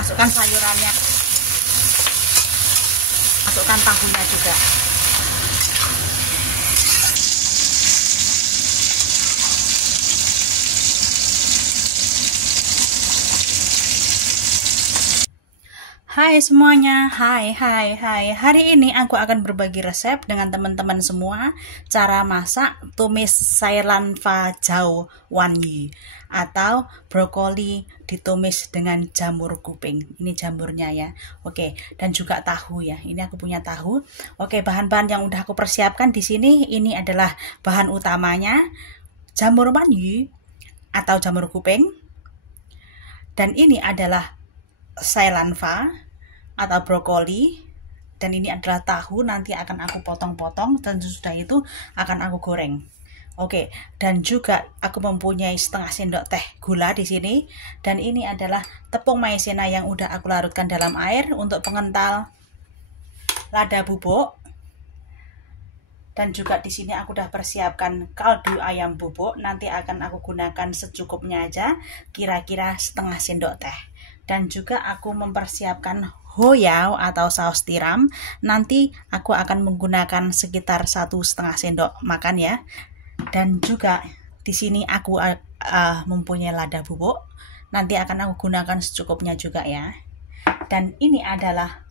masukkan sayurannya, masukkan tahunya juga. Hai semuanya, hai. Hari ini aku akan berbagi resep dengan teman-teman semua cara masak tumis Sailanfa Jau Wanyi atau brokoli ditumis dengan jamur kuping. Ini jamurnya ya. Oke, dan juga tahu ya. Ini aku punya tahu. Oke, bahan-bahan yang udah aku persiapkan di sini ini adalah bahan utamanya jamur wanyi atau jamur kuping. Dan ini adalah Sailanfa atau brokoli, dan ini adalah tahu, nanti akan aku potong-potong dan sesudah itu akan aku goreng. Oke, dan juga aku mempunyai setengah sendok teh gula di sini, dan ini adalah tepung maizena yang udah aku larutkan dalam air untuk pengental lada bubuk. Dan juga di sini aku udah persiapkan kaldu ayam bubuk, nanti akan aku gunakan secukupnya aja, kira-kira setengah sendok teh. Dan juga aku mempersiapkan hoyao atau saus tiram, nanti aku akan menggunakan sekitar 1,5 sendok makan ya. Dan juga di sini aku mempunyai lada bubuk, nanti akan aku gunakan secukupnya juga ya. Dan ini adalah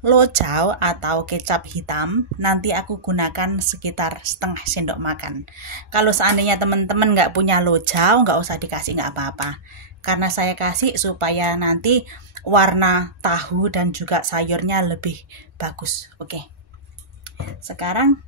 lojao atau kecap hitam, nanti aku gunakan sekitar setengah sendok makan. Kalau seandainya teman-teman nggak punya lojao, nggak usah dikasih, nggak apa-apa, karena saya kasih supaya nanti warna tahu dan juga sayurnya lebih bagus. Oke, sekarang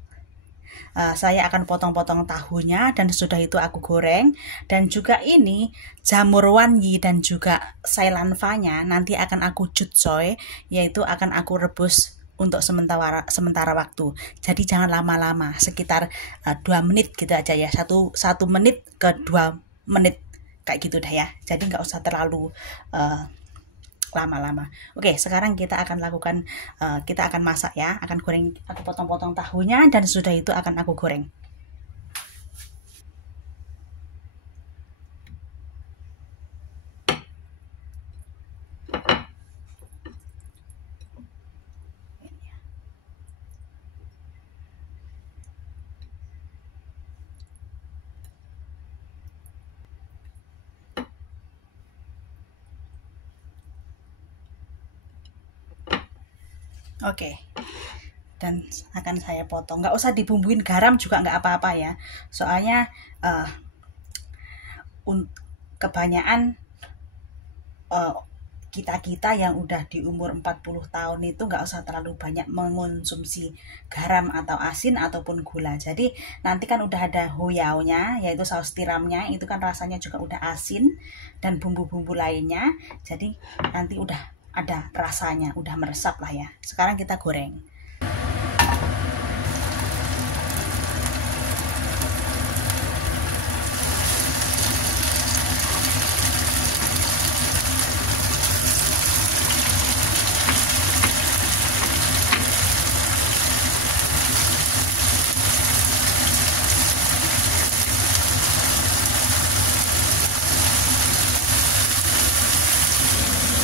saya akan potong-potong tahunya dan sudah itu aku goreng. Dan juga ini jamur wanyi dan juga Sailanfa-nya nanti akan aku jutsoy, yaitu akan aku rebus untuk sementara waktu. Jadi jangan lama-lama, sekitar 2 menit gitu aja ya, 1 menit ke 2 menit kayak gitu dah ya. Jadi nggak usah terlalu lama-lama. Oke, sekarang kita akan lakukan, kita akan masak ya, akan goreng. Aku potong-potong tahunya dan sudah itu akan aku goreng. Oke, dan akan saya potong. Nggak usah dibumbuin garam juga nggak apa-apa ya, soalnya kebanyakan kita yang udah di umur 40 tahun itu nggak usah terlalu banyak mengonsumsi garam atau asin ataupun gula. Jadi nanti kan udah ada hoyao-nya, yaitu saus tiramnya, itu kan rasanya juga udah asin dan bumbu-bumbu lainnya, jadi nanti udah ada rasanya, udah meresap lah ya. Sekarang kita goreng.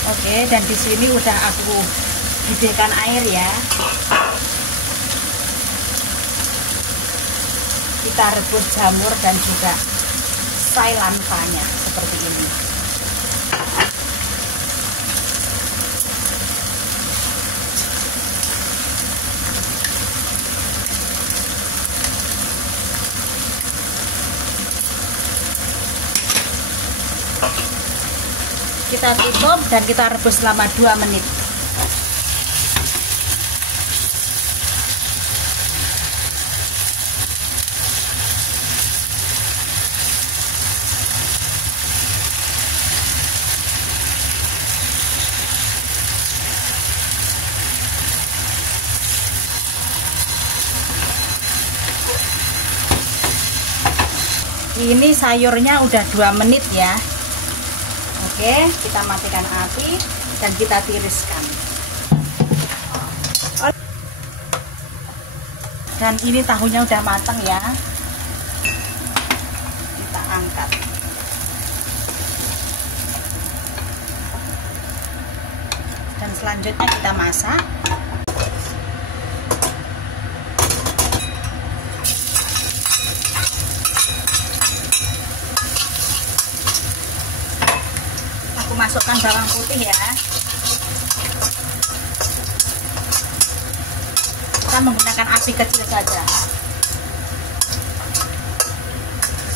Oke, dan di sini udah aku didihkan air ya. Kita rebus jamur dan juga Sailanfa-nya seperti ini. Kita tutup dan kita rebus selama 2 menit. Ini sayurnya udah 2 menit ya. Oke, kita matikan api dan kita tiriskan. Dan ini tahunya udah matang ya. Kita angkat. selanjutnya kita masak. Aku masukkan bawang putih ya. Kita menggunakan api kecil saja.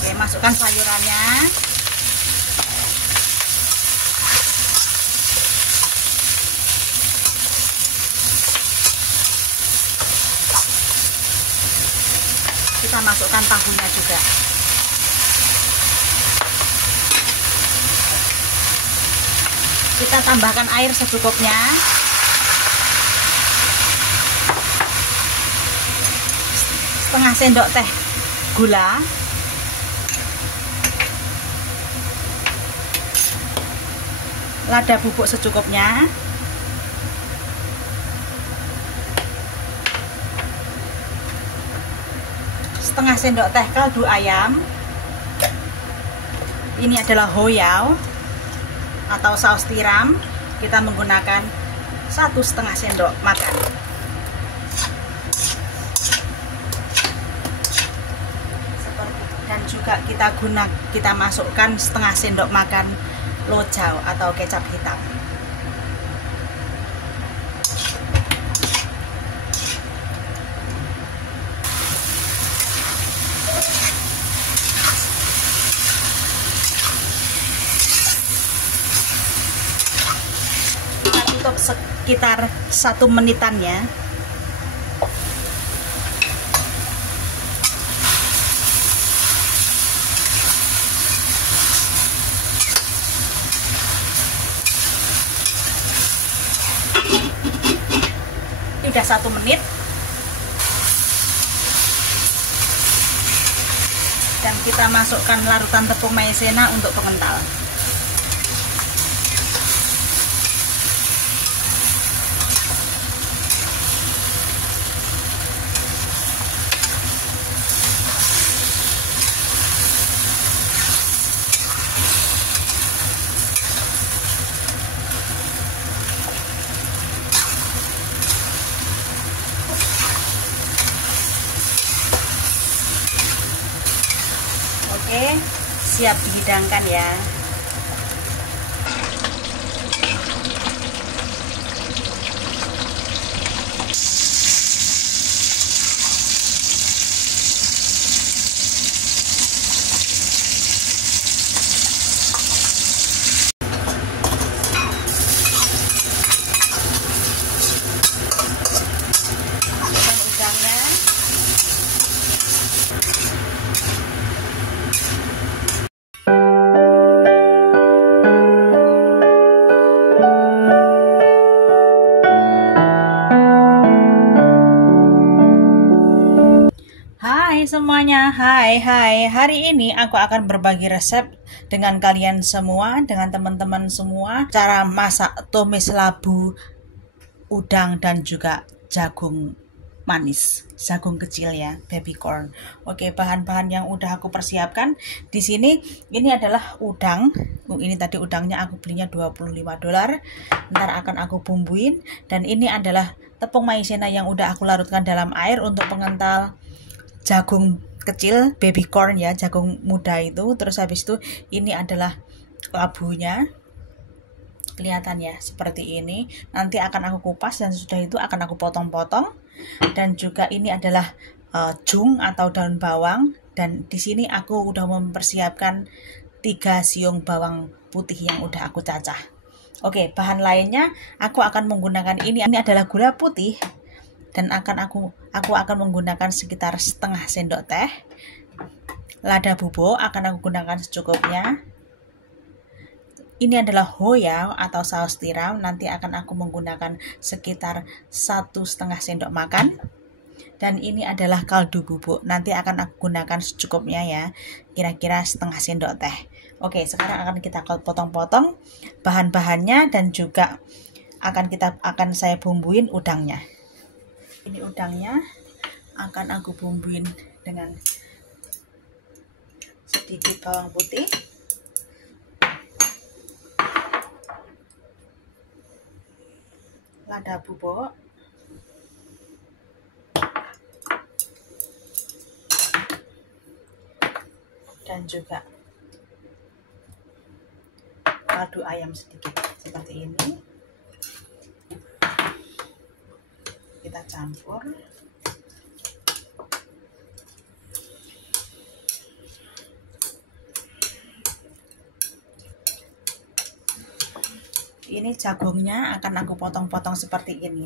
Oke, masukkan sayurannya. Kita masukkan tahunya juga. Kita tambahkan air secukupnya. Setengah sendok teh gula. Lada bubuk secukupnya. Setengah sendok teh kaldu ayam. Ini adalah hoyao atau saus tiram. Kita menggunakan 1,5 sendok makan. Dan juga kita masukkan setengah sendok makan lojao atau kecap hitam. Untuk sekitar 1 menitan ya. Sudah 1 menit. Dan kita masukkan larutan tepung maizena untuk pengental. Oke, siap dihidangkan ya. Masukkan udangnya. Hai semuanya, hai. Hari ini aku akan berbagi resep dengan kalian semua, dengan teman-teman semua, cara masak tumis labu, udang dan juga jagung manis, jagung kecil ya, baby corn. Oke, bahan-bahan yang udah aku persiapkan di sini. Ini adalah udang. Ini tadi udangnya aku belinya $25. Ntar akan aku bumbuin. Dan ini adalah tepung maizena yang udah aku larutkan dalam air untuk pengental jagung kecil, baby corn ya, jagung muda itu. Terus habis itu ini adalah labunya. Kelihatan ya, seperti ini. Nanti akan aku kupas dan sudah itu akan aku potong-potong. Dan juga ini adalah jung atau daun bawang. Dan di sini aku udah mempersiapkan 3 siung bawang putih yang udah aku cacah. Oke, bahan lainnya aku akan menggunakan ini. Ini adalah gula putih. Dan aku akan menggunakan sekitar setengah sendok teh. Lada bubuk akan aku gunakan secukupnya. Ini adalah hoyao atau saus tiram. Nanti akan aku menggunakan sekitar 1,5 sendok makan. Dan ini adalah kaldu bubuk. Nanti akan aku gunakan secukupnya ya. Kira-kira setengah sendok teh. Oke, sekarang akan kita potong-potong bahan-bahannya dan juga akan saya bumbuin udangnya. Ini udangnya akan aku bumbuin dengan sedikit bawang putih, lada bubuk, dan juga kaldu ayam sedikit seperti ini. Kita campur. Ini jagungnya akan aku potong-potong seperti ini.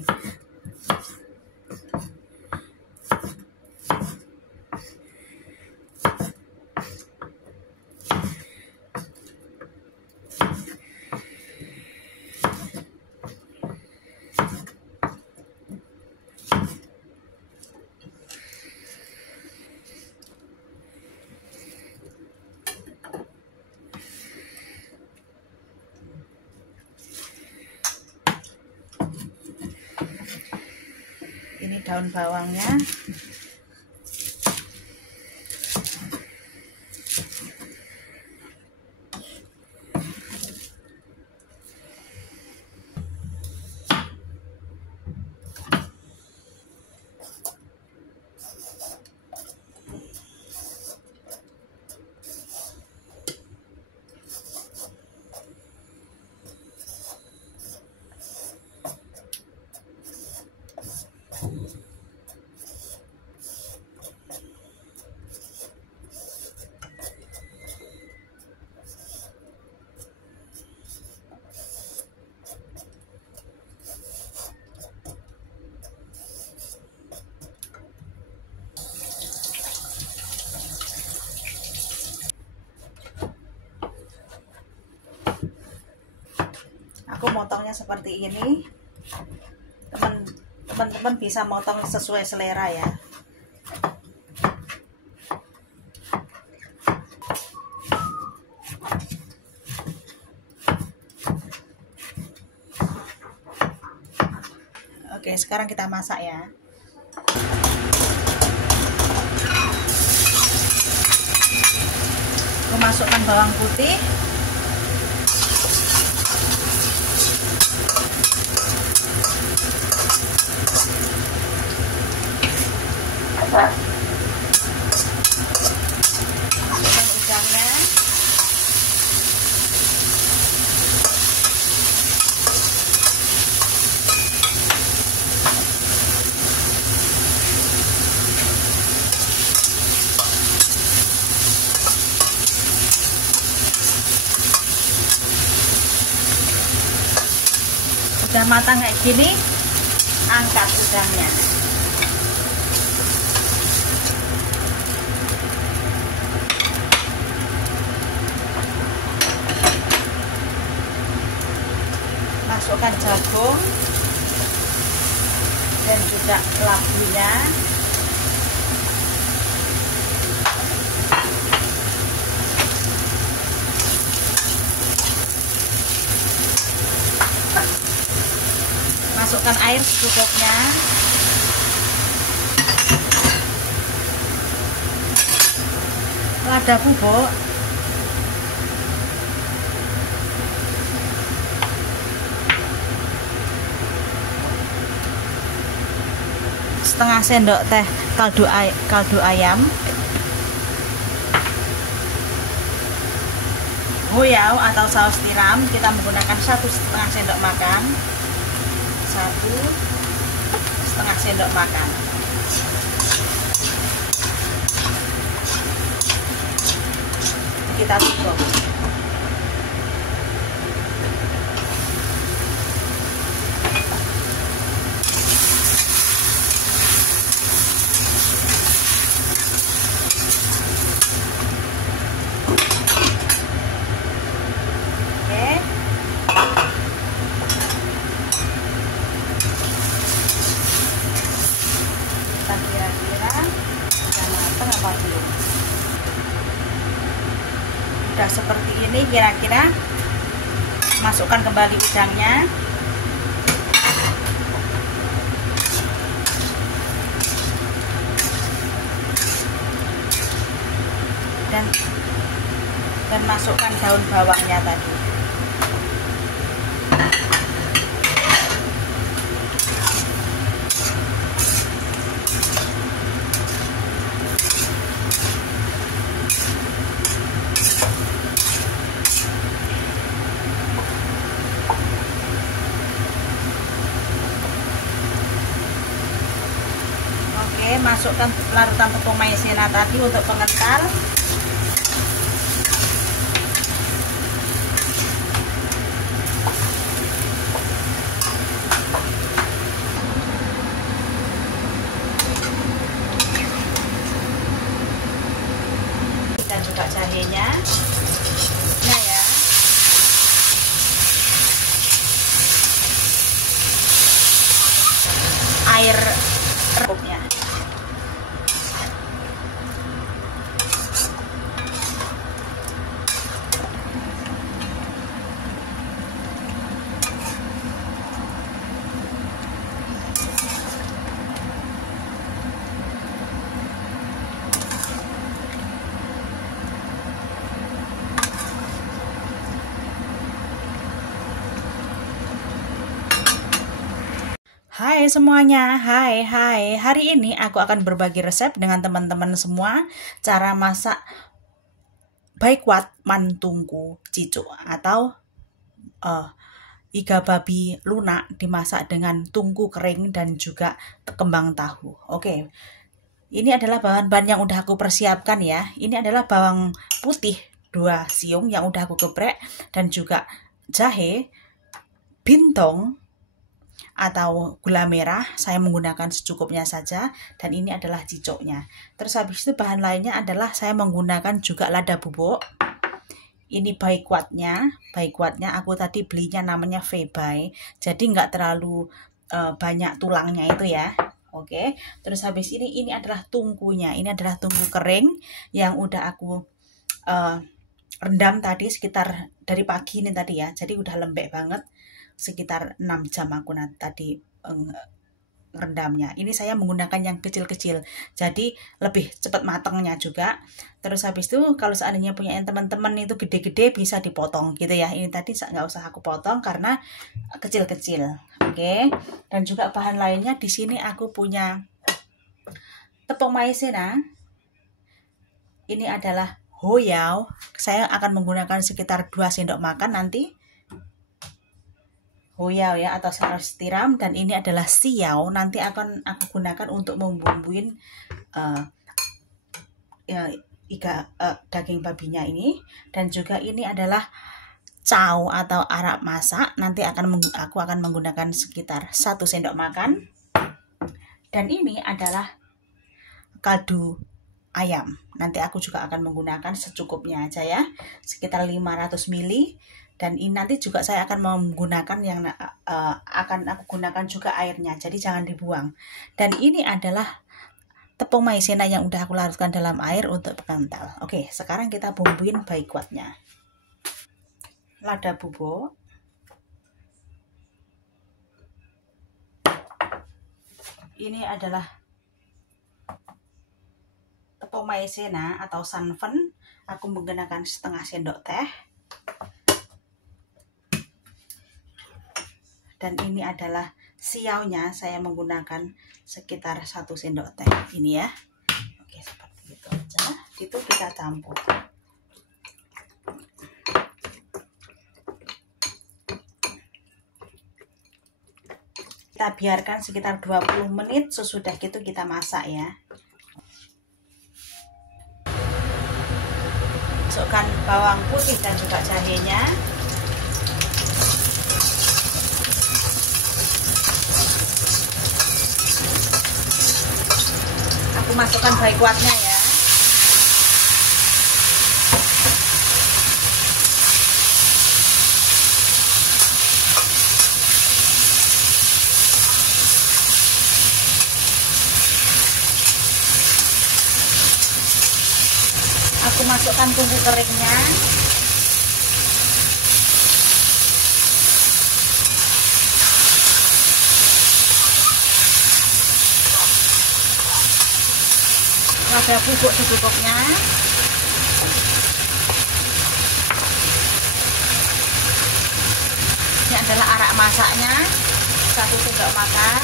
Ini daun bawangnya. Aku motongnya seperti ini. Teman-teman bisa motong sesuai selera ya. Oke, sekarang kita masak ya. Aku masukkan bawang putih. Masukkan udangnya. Udah matang kayak gini, angkat udangnya. Masukkan jagung dan juga labunya. Masukkan air secukupnya. Lada bubuk. Setengah sendok teh kaldu ayam. Goyau atau saus tiram kita menggunakan 1,5 sendok makan. 1,5 sendok makan. Kita tutup. Kira-kira udah matang apa belum? Udah seperti ini kira-kira. Masukkan kembali udangnya. Dan masukkan daun bawangnya tadi. masukkan larutan tepung maizena tadi untuk pengental. Dan juga jahenya. Nah ya. Air rebusnya. Hai semuanya, hai. Hari ini aku akan berbagi resep dengan teman-teman semua cara masak baikwat mantungku cicu atau iga babi lunak dimasak dengan tungku kering dan juga kembang tahu. Oke. Ini adalah bahan-bahan yang udah aku persiapkan ya. Ini adalah bawang putih 2 siung yang udah aku geprek dan juga jahe, bintong atau gula merah, saya menggunakan secukupnya saja, dan ini adalah cicoknya. Terus habis itu bahan lainnya adalah saya menggunakan juga lada bubuk. Ini baikwatnya aku tadi belinya namanya Febay, jadi nggak terlalu banyak tulangnya itu ya. Oke, terus habis ini adalah tungkunya, ini adalah tungku kering yang udah aku rendam tadi sekitar dari pagi ini tadi ya, jadi udah lembek banget. Sekitar 6 jam aku tadi rendamnya. Ini saya menggunakan yang kecil-kecil, jadi lebih cepat matangnya juga. Terus habis itu kalau seandainya punya teman-teman itu gede-gede bisa dipotong gitu ya. Ini tadi nggak usah aku potong karena kecil-kecil. Oke. Dan juga bahan lainnya di sini aku punya tepung maizena. Ini adalah hoyao. Saya akan menggunakan sekitar 2 sendok makan nanti. Hoyao ya atau saus tiram, dan ini adalah siau, nanti akan aku gunakan untuk membumbuin daging babinya ini. Dan juga ini adalah cao atau arak masak, nanti aku akan menggunakan sekitar 1 sendok makan. Dan ini adalah kaldu ayam, nanti aku juga akan menggunakan secukupnya aja ya, sekitar 500 ml. Dan ini nanti juga saya akan menggunakan yang akan aku gunakan juga airnya, jadi jangan dibuang. Dan ini adalah tepung maizena yang udah aku larutkan dalam air untuk pengental. Oke, sekarang kita bumbuin baikwatnya. Lada bubuk, ini adalah tepung maizena atau sanfen, aku menggunakan setengah sendok teh. Dan ini adalah siaunya, saya menggunakan sekitar 1 sendok teh ini ya. Oke, seperti itu aja. Itu kita campur. Kita biarkan sekitar 20 menit, sesudah itu kita masak ya. Masukkan bawang putih dan juga jahenya. Aku masukkan baikwatnya ya. Aku masukkan tungku keringnya. Lada bubuk secukupnya. Ini adalah arak masaknya, 1 sendok makan.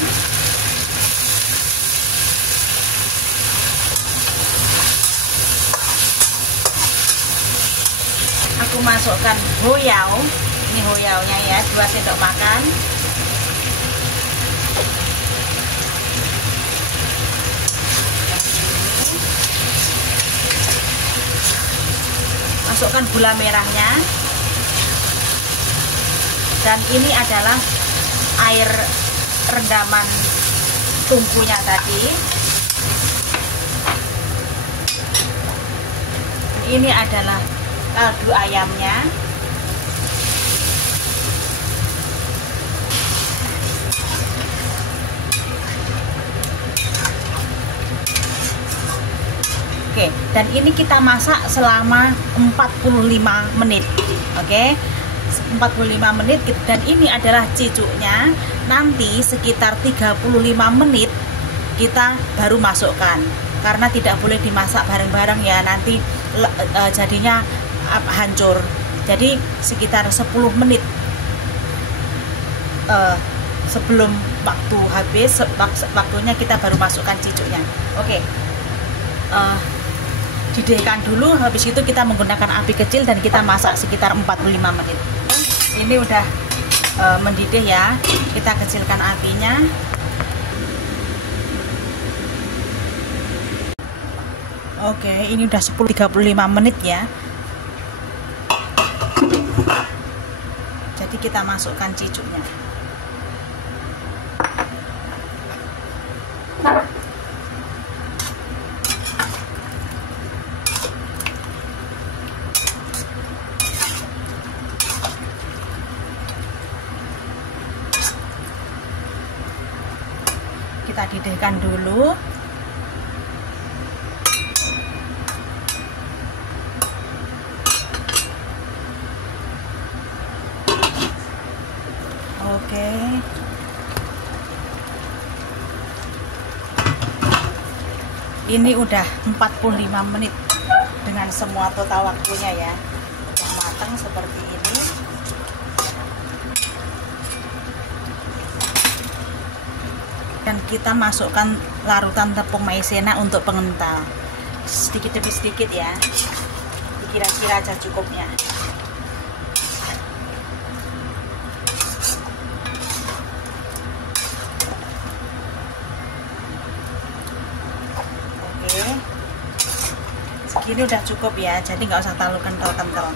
Aku masukkan hoyao, ini hoyaonya ya, 2 sendok makan. masukkan gula merahnya. Dan ini adalah air rendaman tungkunya tadi. Ini adalah kaldu ayamnya. Oke, dan ini kita masak selama 45 menit. Oke, 45 menit. Dan ini adalah cicuknya. Nanti sekitar 35 menit kita baru masukkan, karena tidak boleh dimasak bareng-bareng ya, nanti jadinya hancur. Jadi sekitar 10 menit sebelum waktu habis, waktunya kita baru masukkan cicuknya. Oke, didihkan dulu, habis itu kita menggunakan api kecil dan kita masak sekitar 45 menit. Ini udah mendidih ya, kita kecilkan apinya. Oke, ini udah 10-35 menit ya. Jadi kita masukkan cicuknya. Kita didihkan dulu. Oke. Ini udah 45 menit dengan semua total waktunya ya. Udah matang seperti ini. Dan kita masukkan larutan tepung maizena untuk pengental, sedikit demi sedikit ya, dikira-kira aja cukupnya. Oke, segini udah cukup ya, jadi nggak usah terlalu kental-kental.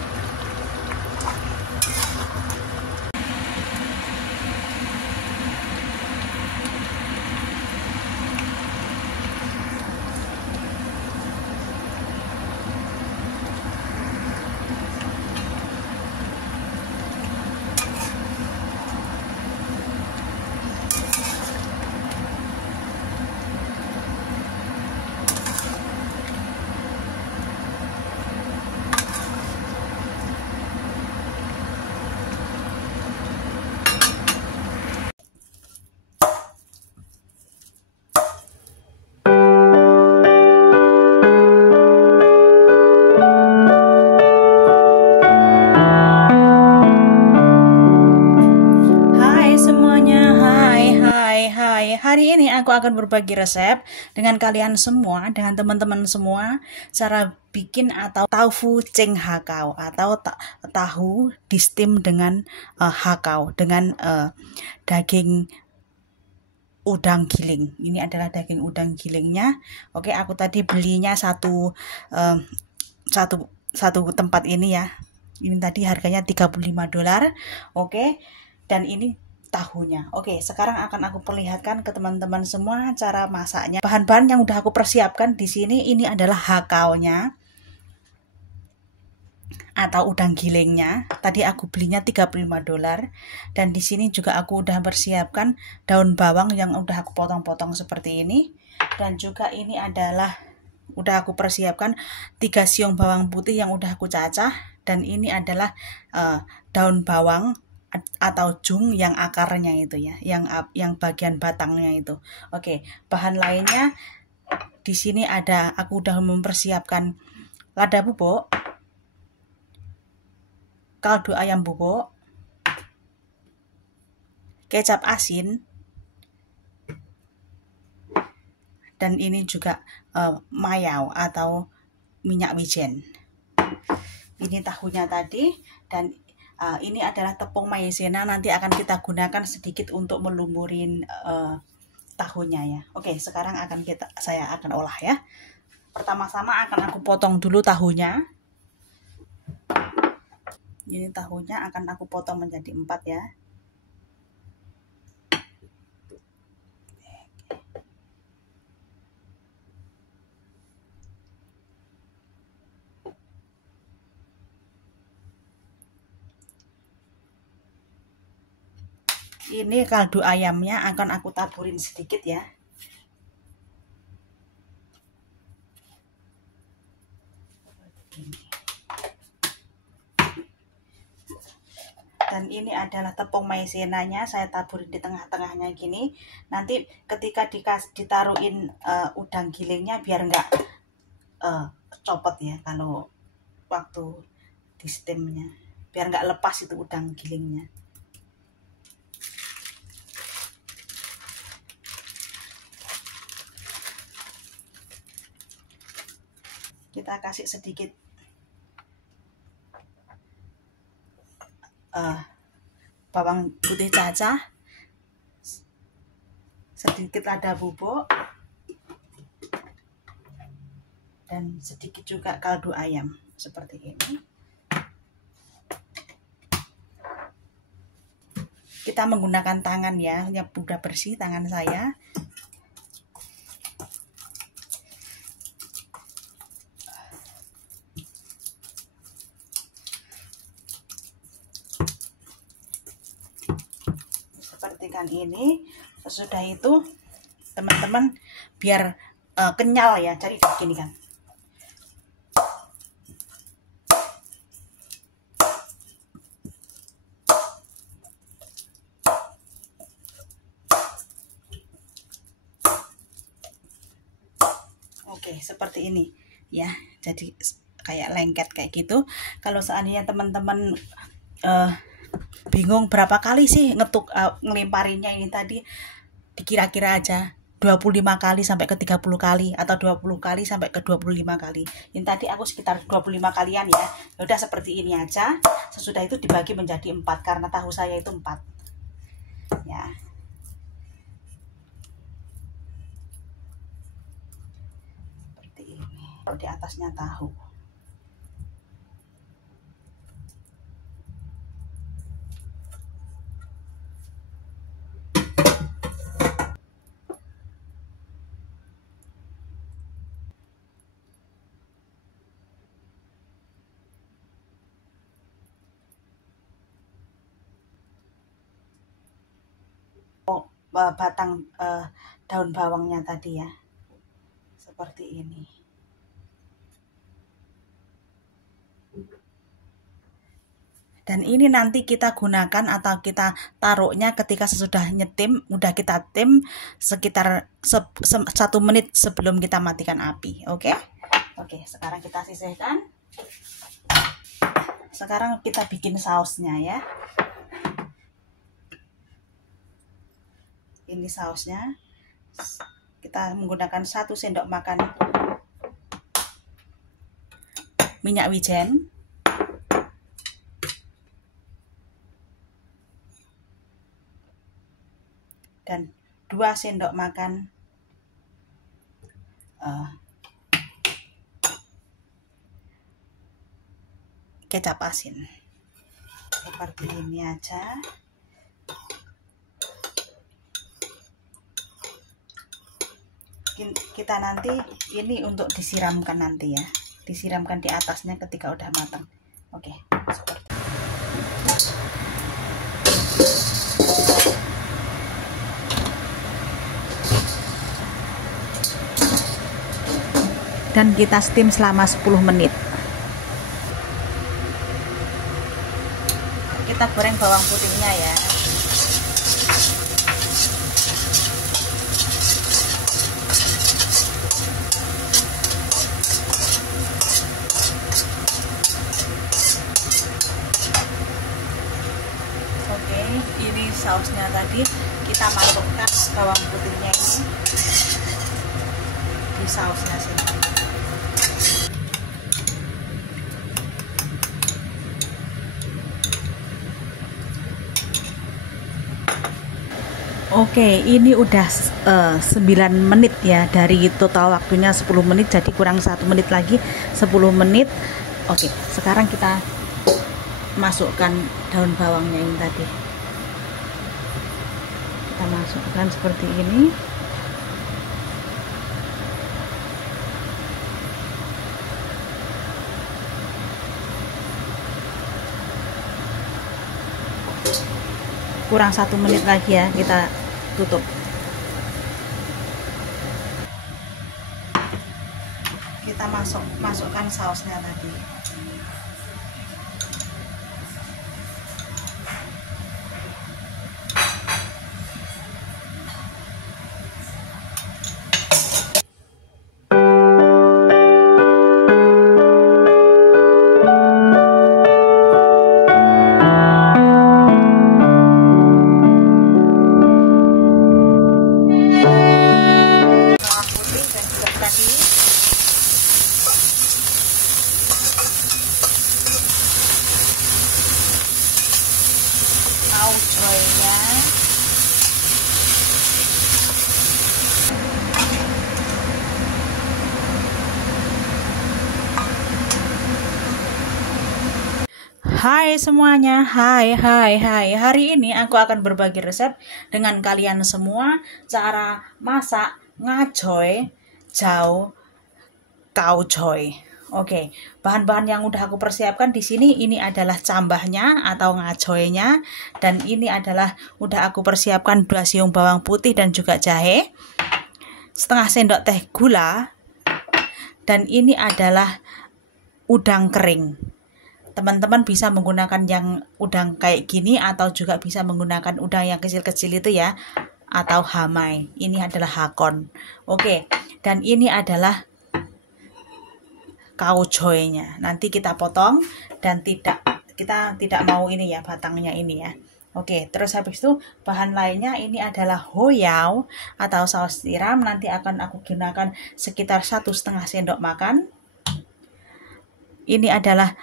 Hari ini aku akan berbagi resep dengan kalian semua, dengan teman-teman semua, cara bikin atau tofu ceng hakau atau tahu di steam dengan hakau, dengan daging udang giling. Ini adalah daging udang gilingnya. Oke, aku tadi belinya satu tempat ini ya. Ini tadi harganya $35. Oke, dan ini tahunya. Oke, sekarang akan aku perlihatkan ke teman-teman semua cara masaknya. Bahan-bahan yang udah aku persiapkan di sini, ini adalah hakaunya atau udang gilingnya. Tadi aku belinya $35. Dan di sini juga aku udah persiapkan daun bawang yang udah aku potong-potong seperti ini. Dan juga ini adalah udah aku persiapkan 3 siung bawang putih yang udah aku cacah. Dan ini adalah daun bawang atau jung yang akarnya itu ya, yang bagian batangnya itu. Oke, bahan lainnya di sini ada, aku udah mempersiapkan lada bubuk, kaldu ayam bubuk, kecap asin, dan ini juga mayau atau minyak wijen. Ini tahunya tadi, dan ini adalah tepung maizena, nanti akan kita gunakan sedikit untuk melumurin tahunya ya. Oke, sekarang saya akan olah ya. Pertama-tama akan aku potong dulu tahunya. Ini tahunya akan aku potong menjadi 4 ya. Ini kaldu ayamnya akan aku taburin sedikit ya. Dan ini adalah tepung maizenanya, saya taburin di tengah-tengahnya gini. Nanti ketika ditaruhin udang gilingnya biar nggak copot ya kalau waktu di steamnya, biar nggak lepas itu udang gilingnya. Kita kasih sedikit bawang putih cacah, sedikit lada bubuk, dan sedikit juga kaldu ayam seperti ini. Kita menggunakan tangan ya, yang udah bersih tangan saya. Sepertikan ini. Sesudah itu teman-teman biar kenyal ya, cari begini kan. Oke, seperti ini ya. Jadi kayak lengket kayak gitu. Kalau seandainya teman-teman bingung berapa kali sih ngelimparinnya ini tadi, dikira-kira aja 25 kali sampai ke 30 kali atau 20 kali sampai ke 25 kali. Ini tadi aku sekitar 25 kalian ya. Udah seperti ini aja. Sesudah itu dibagi menjadi 4 karena tahu saya itu 4. Ya. Seperti ini. Di atasnya tahu. Batang daun bawangnya tadi ya, seperti ini. Dan ini nanti kita gunakan atau kita taruhnya ketika sesudah nyetim, udah kita tim sekitar 1 menit sebelum kita matikan api. Oke? Oke, sekarang kita sisihkan. Sekarang kita bikin sausnya ya. Ini sausnya. Kita menggunakan 1 sendok makan minyak wijen, dan 2 sendok makan kecap asin. Seperti ini aja. Kita nanti ini untuk disiramkan nanti ya, disiramkan di atasnya ketika udah matang. Oke, seperti dan kita steam selama 10 menit. Kita goreng bawang putihnya ya. Oke, ini sausnya tadi kita masukkan bawang putihnya ini di sausnya sini. Oke, ini udah 9 menit ya, dari total waktunya 10 menit jadi kurang 1 menit lagi 10 menit. Oke, sekarang kita masukkan daun bawangnya ini tadi. Kita masukkan seperti ini. Kurang 1 menit lagi ya, kita tutup. Kita masukkan sausnya tadi. Hai semuanya, hai. Hari ini aku akan berbagi resep dengan kalian semua cara masak ngacoy jao cao choy. Oke, bahan-bahan yang udah aku persiapkan di sini ini adalah cambahnya atau ngacoynya, dan ini adalah udah aku persiapkan 2 siung bawang putih dan juga jahe, setengah sendok teh gula, dan ini adalah udang kering. Teman-teman bisa menggunakan yang udang kayak gini atau juga bisa menggunakan udang yang kecil-kecil itu ya, atau hamai. Ini adalah hakon. Oke, dan ini adalah kaucoynya. Nanti kita potong dan kita tidak mau ini ya, batangnya ini ya. Oke, terus habis itu bahan lainnya ini adalah hoyao atau saus tiram. Nanti akan aku gunakan sekitar 1,5 sendok makan. Ini adalah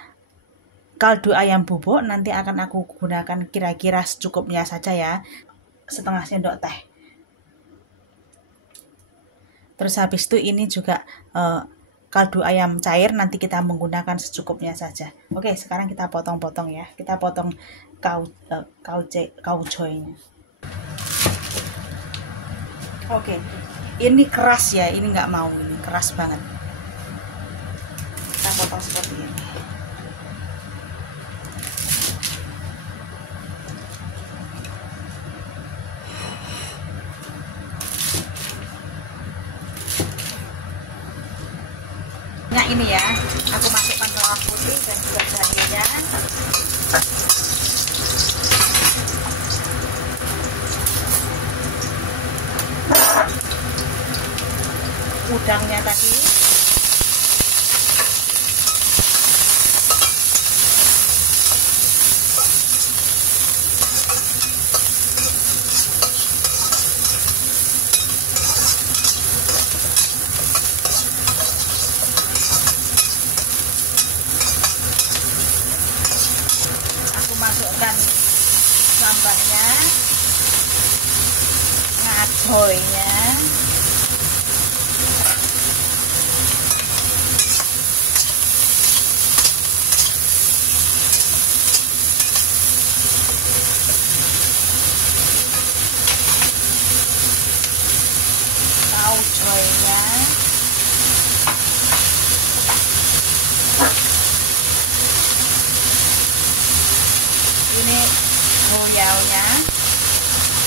kaldu ayam bubuk, nanti akan aku gunakan kira-kira secukupnya saja ya, setengah sendok teh. Terus habis itu ini juga kaldu ayam cair, nanti kita menggunakan secukupnya saja. Oke, sekarang kita potong-potong ya. Kita potong kaucoynya. Oke, ini keras ya, ini nggak mau, ini keras banget. Kita potong seperti ini. Nah ini ya, aku masukkan bawang putih dan juga jahenya. Udangnya tadi. Masukkan sambalnya, ngacoynya, kaucoynya, ini hoyao-nya.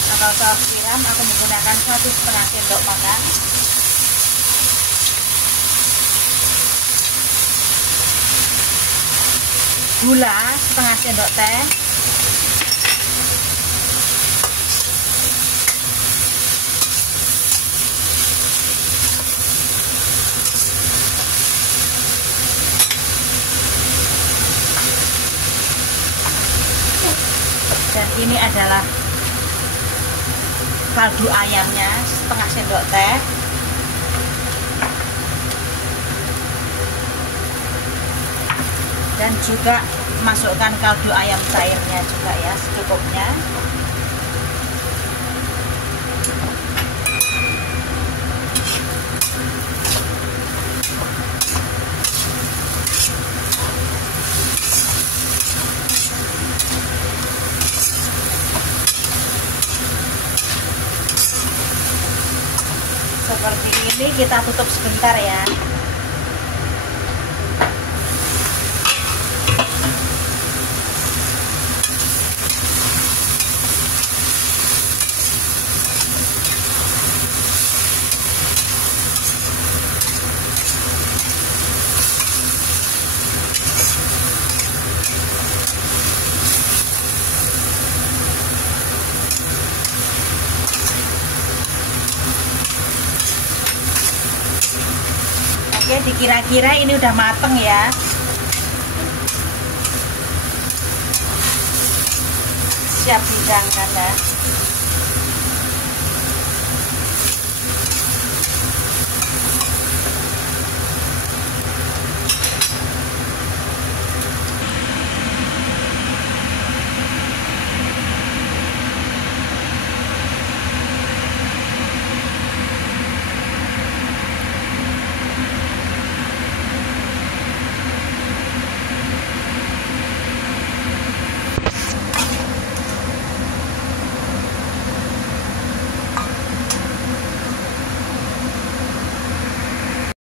Kalau saus tiram aku menggunakan 1,5 sendok makan. Gula setengah sendok teh. Dan ini adalah kaldu ayamnya setengah sendok teh. Dan juga masukkan kaldu ayam cairnya juga ya, secukupnya. Ini kita tutup sebentar ya. Oke, dikira-kira ini udah mateng ya. Siap dihidangkan ya.